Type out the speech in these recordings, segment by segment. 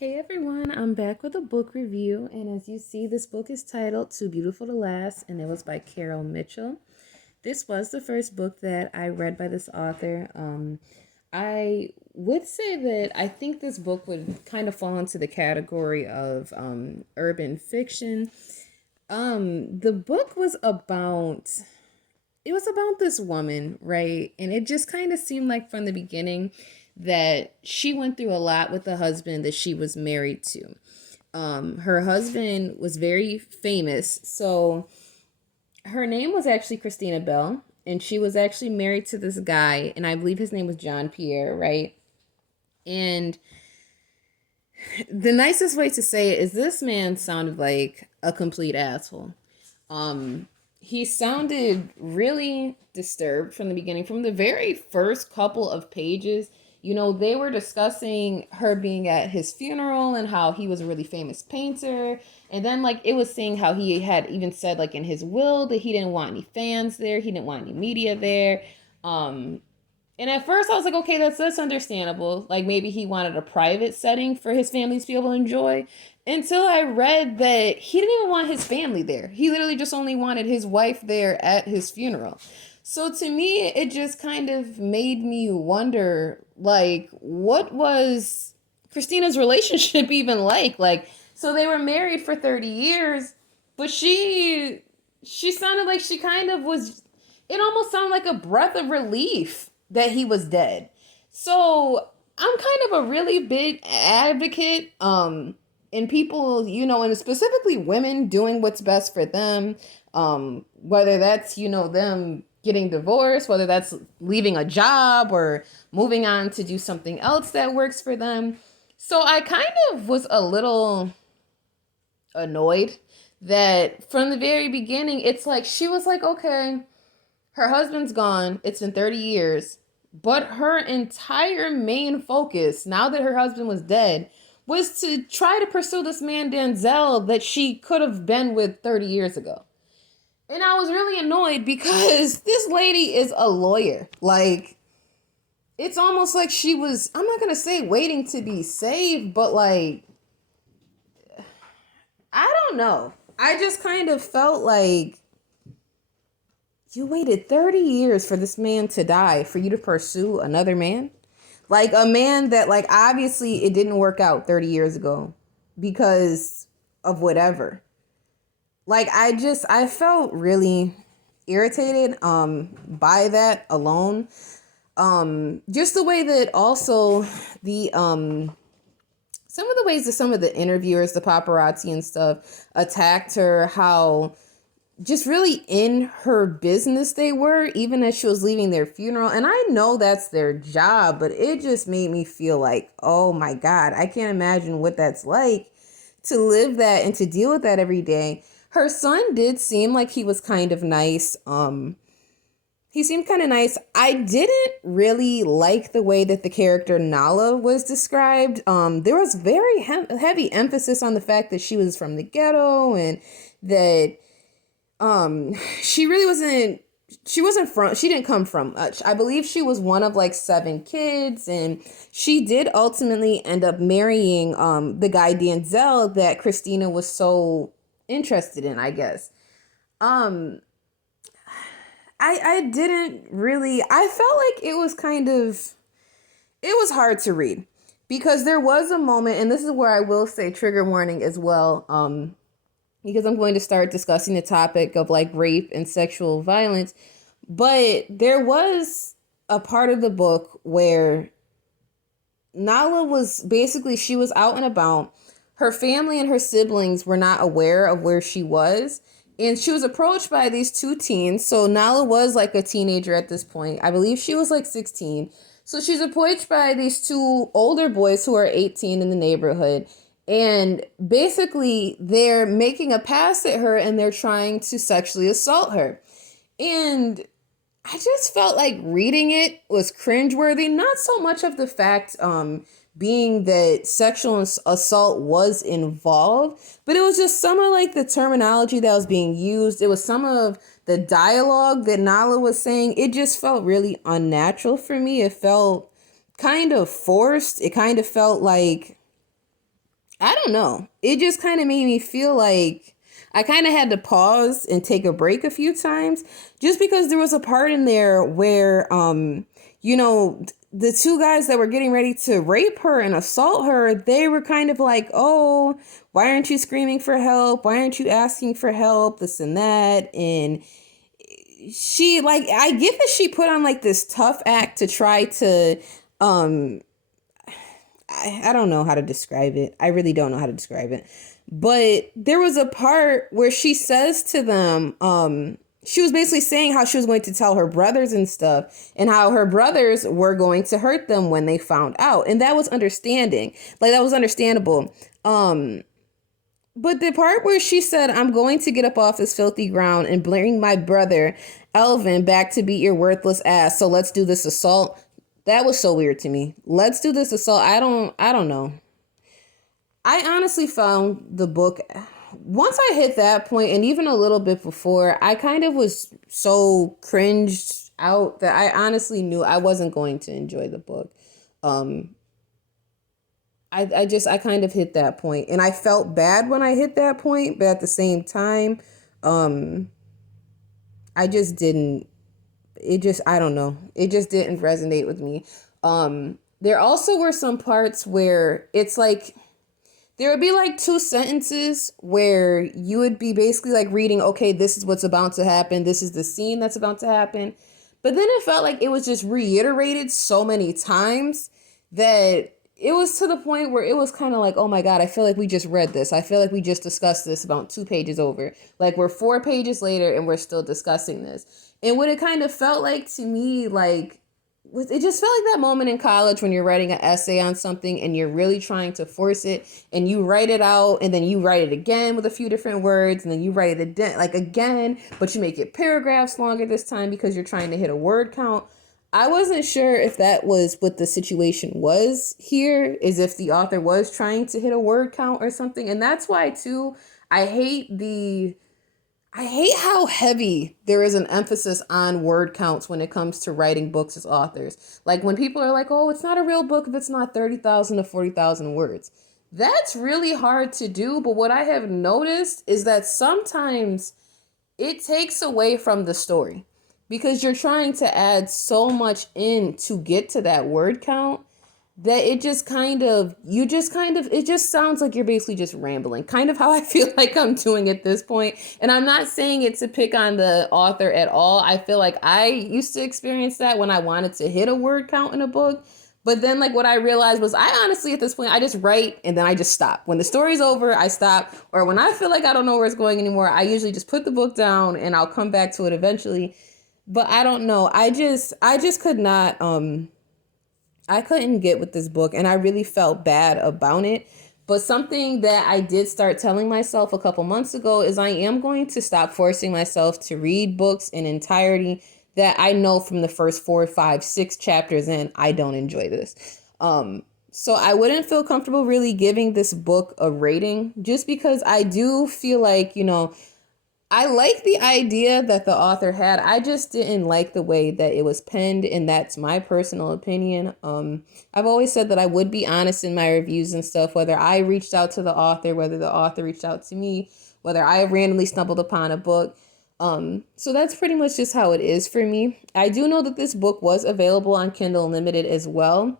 Hey everyone, I'm back with a book review, and as you see, this book is titled Too Beautiful to Last, and it was by Carol Mitchell. This was the first book that I read by this author. I would say that I think this book would kind of fall into the category of urban fiction. The book was about this woman, right? And it just kind of seemed like from the beginning that she went through a lot with the husband that she was married to. Her husband was very famous. So her name was actually Christina Bell, and she was actually married to this guy, and I believe his name was John Pierre, right? And the nicest way to say it is this man sounded like a complete asshole. Um, he sounded really disturbed from the beginning. From the very first couple of pages, they were discussing her being at his funeral and how he was a really famous painter. And then, like, it was saying how he had even said, like, in his will that he didn't want any fans there, he didn't want any media there. Um, and at first I was like, okay, that's understandable. Like maybe he wanted a private setting for his family to be able to enjoy. Until I read that he didn't even want his family there. He literally just only wanted his wife there at his funeral. So to me, it just kind of made me wonder, like, what was Christina's relationship even like? Like, so they were married for 30 years, but she sounded like she kind of was, it almost sounded like a breath of relief that he was dead. So I'm kind of a really big advocate in people, and specifically women doing what's best for them. Whether that's, them getting divorced, whether that's leaving a job or moving on to do something else that works for them. So I kind of was a little annoyed that from the very beginning, it's like she was like, okay, her husband's gone. It's been 30 years. But her entire main focus, now that her husband was dead, was to try to pursue this man, Danzel, that she could have been with 30 years ago. And I was really annoyed because this lady is a lawyer. Like, it's almost like she was, I'm not going to say waiting to be saved, but like, I don't know. I just kind of felt like you waited 30 years for this man to die for you to pursue another man? Like a man that, like, obviously it didn't work out 30 years ago because of whatever. Like, I felt really irritated by that alone. Just the way that also the some of the ways that some of the interviewers, the paparazzi and stuff, attacked her, how just really in her business they were, even as she was leaving their funeral. And I know that's their job, but it just made me feel like, oh my God, I can't imagine what that's like to live that and to deal with that every day. Her son did seem like he was kind of nice. He seemed kind of nice. I didn't really like the way that the character Nahla was described. There was very heavy emphasis on the fact that she was from the ghetto and that she really she didn't come from much. I believe she was one of like 7 kids, and she did ultimately end up marrying the guy Danzel that Christina was so interested in, I guess. I didn't really, I felt like it was it was hard to read because there was a moment, and this is where I will say trigger warning as well, because I'm going to start discussing the topic of like rape and sexual violence. But there was a part of the book where Nahla was basically, she was out and about. Her family and her siblings were not aware of where she was. And she was approached by these 2 teens. So Nahla was like a teenager at this point. I believe she was like 16. So she's approached by these 2 older boys who are 18 in the neighborhood. And basically, they're making a pass at her and they're trying to sexually assault her. And I just felt like reading it was cringeworthy. Not so much of the fact being that sexual assault was involved, but it was just some of like the terminology that was being used. It was some of the dialogue that Nahla was saying. It just felt really unnatural for me. It felt kind of forced. It kind of felt like I don't know. It just kind of made me feel like I kind of had to pause and take a break a few times just because there was a part in there where, you know, the two guys that were getting ready to rape her and assault her, they were kind of like, oh, why aren't you screaming for help? Why aren't you asking for help? This and that. And she, like, I get that she put on like this tough act to try to, um, I don't know how to describe it. I really don't know how to describe it. But there was a part where she says to them, she was basically saying how she was going to tell her brothers and stuff, and how her brothers were going to hurt them when they found out. And that was understanding. Like, that was understandable. But the part where she said, I'm going to get up off this filthy ground and bring my brother, Elvin, back to beat your worthless ass. So let's do this assault. That was so weird to me. Let's do this assault. I don't know. I honestly found the book, once I hit that point, and even a little bit before, I kind of was so cringed out that I honestly knew I wasn't going to enjoy the book. I kind of hit that point, and I felt bad when I hit that point, but at the same time, I just didn't, I don't know. It just didn't resonate with me. There also were some parts where it's like, there would be like two sentences where you would be basically like reading, okay, this is what's about to happen. This is the scene that's about to happen. But then it felt like it was just reiterated so many times that it was to the point where it was kind of like, oh my God, I feel like we just read this. I feel like we just discussed this about 2 pages over. Like, we're 4 pages later and we're still discussing this. And what it kind of felt like to me, like, it just felt like that moment in college when you're writing an essay on something and you're really trying to force it, and you write it out and then you write it again with a few different words, and then you write it again, but you make it paragraphs longer this time because you're trying to hit a word count. I wasn't sure if that was what the situation was here, is if the author was trying to hit a word count or something. And that's why too, I hate how heavy there is an emphasis on word counts when it comes to writing books as authors. Like, when people are like, oh, it's not a real book if it's not 30,000 to 40,000 words. That's really hard to do. But what I have noticed is that sometimes it takes away from the story because you're trying to add so much in to get to that word count that it just it just sounds like you're basically just rambling, kind of how I feel like I'm doing at this point. And I'm not saying it to pick on the author at all. I feel like I used to experience that when I wanted to hit a word count in a book. But then, like, what I realized was I honestly, at this point, I just write and then I just stop. When the story's over, I stop. Or when I feel like I don't know where it's going anymore, I usually just put the book down and I'll come back to it eventually. But I don't know. I just could not, I couldn't get with this book, and I really felt bad about it. But something that I did start telling myself a couple months ago is I am going to stop forcing myself to read books in entirety that I know from the first 4, 5, 6 chapters in, I don't enjoy this. So I wouldn't feel comfortable really giving this book a rating, just because I do feel like, I like the idea that the author had. I just didn't like the way that it was penned, and that's my personal opinion. I've always said that I would be honest in my reviews and stuff, whether I reached out to the author, whether the author reached out to me, whether I randomly stumbled upon a book. So that's pretty much just how it is for me. I do know that this book was available on Kindle Unlimited as well.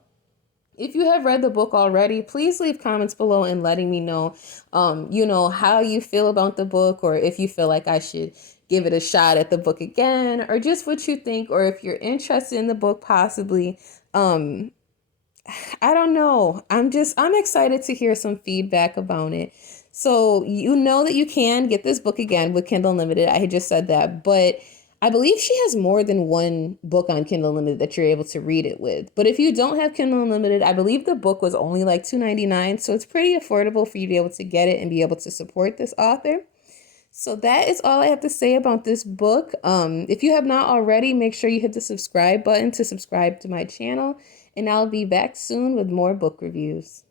If you have read the book already, please leave comments below and letting me know, how you feel about the book, or if you feel like I should give it a shot at the book again, or just what you think, or if you're interested in the book possibly. I don't know. I'm excited to hear some feedback about it. So you know that you can get this book again with Kindle Unlimited. I had just said that, but I believe she has more than one book on Kindle Unlimited that you're able to read it with. But if you don't have Kindle Unlimited, I believe the book was only like $2.99. So it's pretty affordable for you to be able to get it and be able to support this author. So that is all I have to say about this book. If you have not already, make sure you hit the subscribe button to subscribe to my channel. And I'll be back soon with more book reviews.